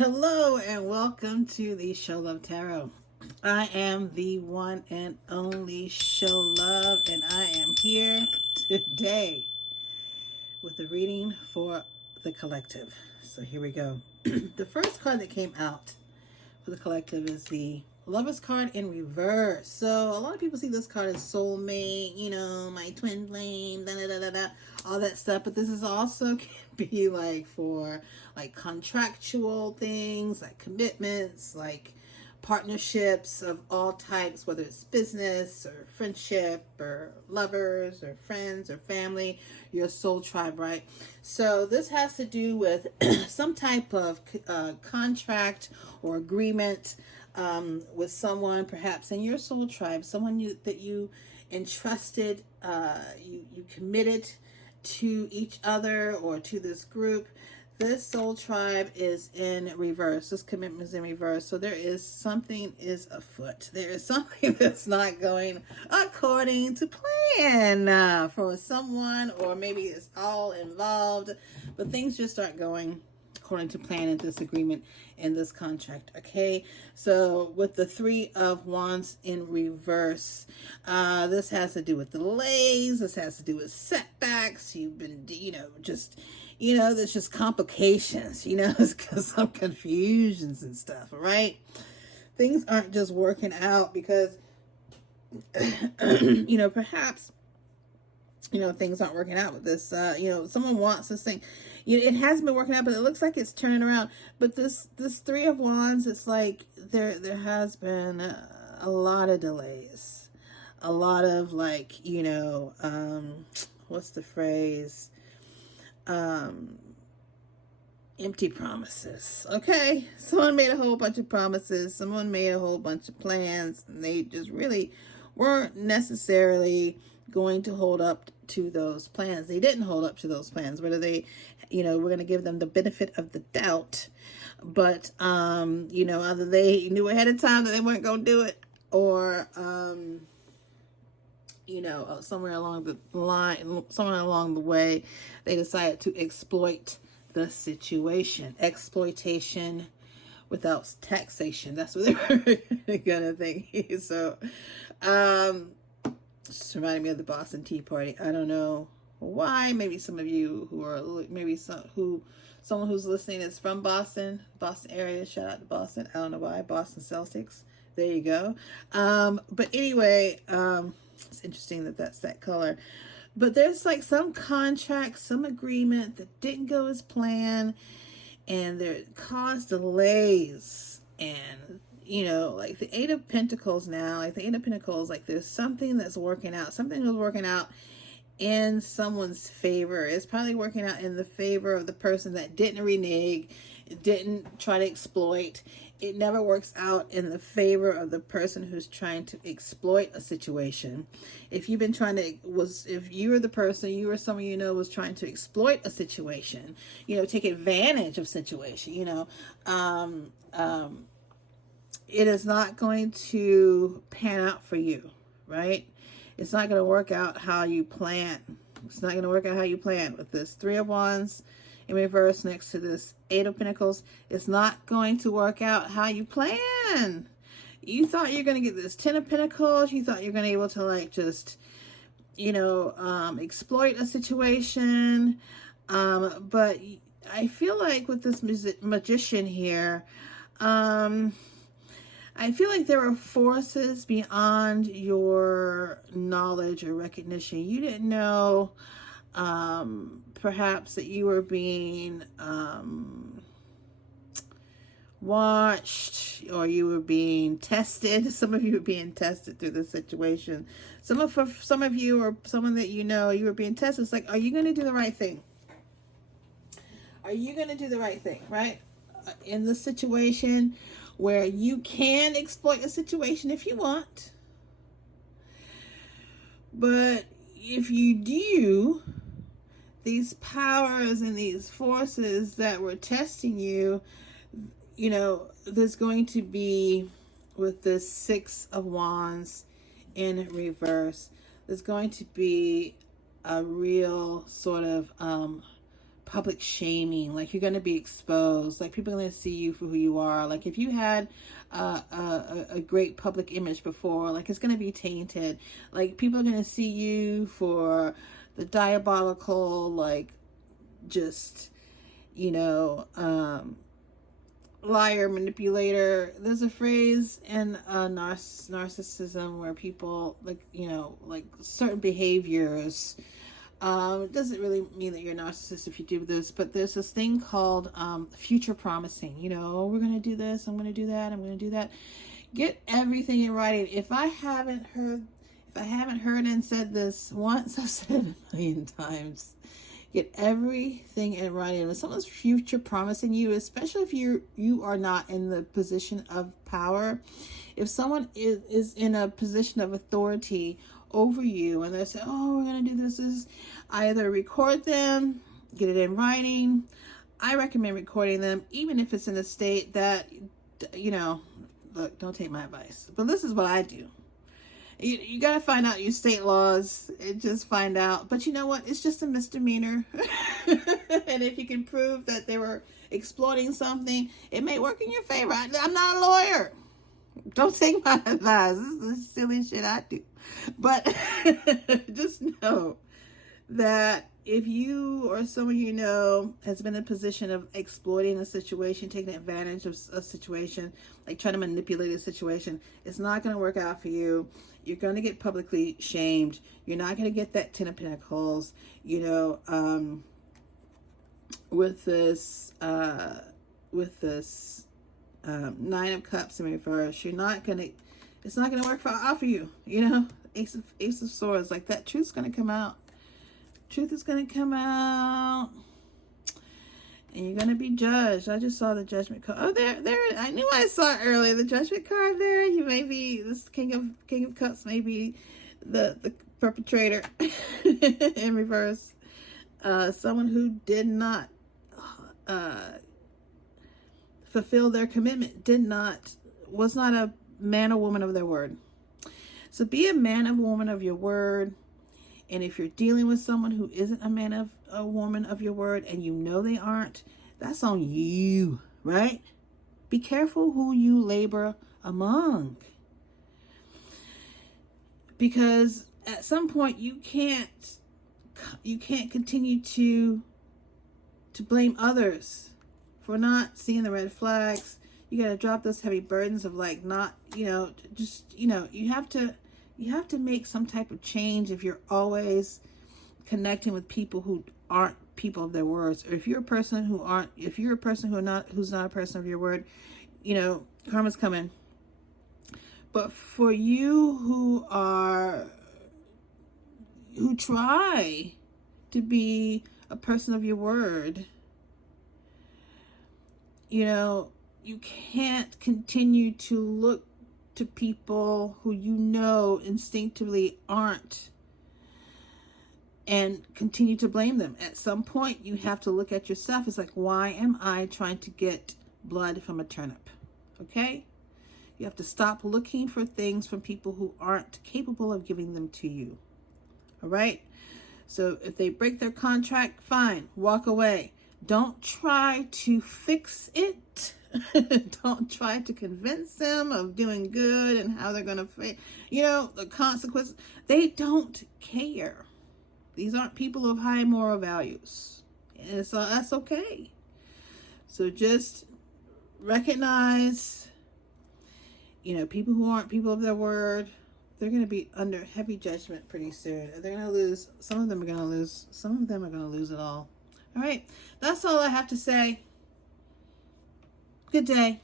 Hello and welcome to the Show Love Tarot. I am the one and only Show Love, and I am here today with a reading for the collective. So here we go. The first card that came out for the collective is the Lover's card in reverse. So a lot of people see this card as soulmate, my twin flame, da da da da da, all that stuff. But this is also can be like for like contractual things, like commitments, like partnerships of all types, whether it's business or friendship or lovers or friends or family, your soul tribe, right? So this has to do with some type of contract or agreement with someone, perhaps in your soul tribe, someone that you entrusted, you committed to each other or to this group. This soul tribe is in reverse. This commitment is in reverse. So there is something is afoot. There is something that's not going according to plan for someone, or maybe it's all involved, but things just aren't going according to plan in this agreement, in this contract. Okay, so with the Three of Wands in reverse, this has to do with delays. This has to do with setbacks. You've been, there's just complications, it's some confusions and stuff, right? Things aren't just working out because, perhaps, things aren't working out with this. Someone wants this thing. It hasn't been working out, but it looks like it's turning around. But this Three of Wands, it's like there has been a lot of delays, a lot of what's the phrase? Empty promises. Okay, someone made a whole bunch of promises. Someone made a whole bunch of plans, and they just really weren't necessarily going to hold up to those plans. They didn't hold up to those plans. Whether they, we're going to give them the benefit of the doubt, but either they knew ahead of time that they weren't going to do it, or somewhere along the line, somewhere along the way, they decided to exploit the situation. Exploitation without taxation. That's what they were gonna think. So, just reminded me of the Boston Tea Party. I don't know why. Maybe some of you who are, someone who's listening is from Boston area. Shout out to Boston. I don't know why. Boston Celtics. There you go. But anyway, it's interesting that that's that color. But there's like some contract, some agreement that didn't go as planned, and there caused delays. And like the Eight of Pentacles now, like there's something that's working out. Something was working out in someone's favor. It's probably working out in the favor of the person that didn't renege, didn't try to exploit. It never works out in the favor of the person who's trying to exploit a situation. If you've been if you were the person, you or someone was trying to exploit a situation, take advantage of situation, it is not going to pan out for you, right? It's not going to work out how you plan. It's not going to work out how you plan with this Three of Wands in reverse next to this Eight of Pentacles. It's not going to work out how you plan. You thought you're going to get this Ten of Pentacles. You thought you're going to be able to exploit a situation. But I feel like with this magician here, I feel like there are forces beyond your knowledge or recognition. You didn't know perhaps that you were being watched, or you were being tested. Some of you were being tested through this situation. Some of you, or someone that you were being tested. It's like, are you going to do the right thing? Are you going to do the right thing, right? In this situation where you can exploit a situation if you want, but if you do, these powers and these forces that were testing you, there's going to be, with this Six of Wands in reverse, there's going to be a real sort of public shaming. Like, you're going to be exposed. Like, people are going to see you for who you are. Like, if you had a great public image before, like, it's going to be tainted. Like, people are going to see you for the diabolical, like, just, you know, liar, manipulator. There's a phrase in narcissism where people, like, you know, like certain behaviors, it doesn't really mean that you're a narcissist if you do this, but there's this thing called future promising. You know, oh, we're going to do this, I'm going to do that, I'm going to do that. Get everything in writing. If I haven't heard and said this once, I've said it a million times. Get everything in writing. When someone's future promising you, especially if you are not in the position of power, if someone is in a position of authority over you and they say, oh, we're going to do this, is either record them, get it in writing. I recommend recording them, even if it's in a state that, you know, look, don't take my advice, but this is what I do. You got to find out your state laws and just find out. But you know what? It's just a misdemeanor. And if you can prove that they were exploiting something, it may work in your favor. I'm not a lawyer. Don't take my advice. This is the silly shit I do. But just know that if you or someone you know has been in a position of exploiting a situation, taking advantage of a situation, like trying to manipulate a situation, it's not going to work out for you. You're going to get publicly shamed. You're not going to get that 10 of Pentacles. You know, with this 9 of Cups in reverse, you're not going to, it's not going to work out for you. You know, Ace of Swords, like that truth's going to come out. Truth is going to come out. And you're going to be judged. I just saw the Judgment card. Oh, there. I knew I saw it earlier. The Judgment card there. You may be, this King of Cups may be the perpetrator in reverse. Someone who did not fulfill their commitment. Was not a man or woman of their word. So be a man or woman of your word. And if you're dealing with someone who isn't a woman of your word, and you know they aren't, that's on you, right? Be careful who you labor among. Because at some point you can't continue to blame others for not seeing the red flags. You got to drop those heavy burdens of like not, you know, just, you know, you have to make some type of change if you're always connecting with people who aren't people of their words. Or if you're a person who's not a person of your word, you know, karma's coming. But for you who try to be a person of your word, you know, you can't continue to look to people who you know instinctively aren't and continue to blame them. At some point, you have to look at yourself. It's like, why am I trying to get blood from a turnip? Okay? You have to stop looking for things from people who aren't capable of giving them to you. All right? So if they break their contract, fine, walk away. Don't try to fix it. Don't try to convince them of doing good and how they're going to, you know, the consequences. They don't care. These aren't people of high moral values. And so that's okay. So just recognize, you know, people who aren't people of their word, they're going to be under heavy judgment pretty soon. They're going to lose. Some of them are going to lose. Some of them are going to lose it all. All right. That's all I have to say. Good day.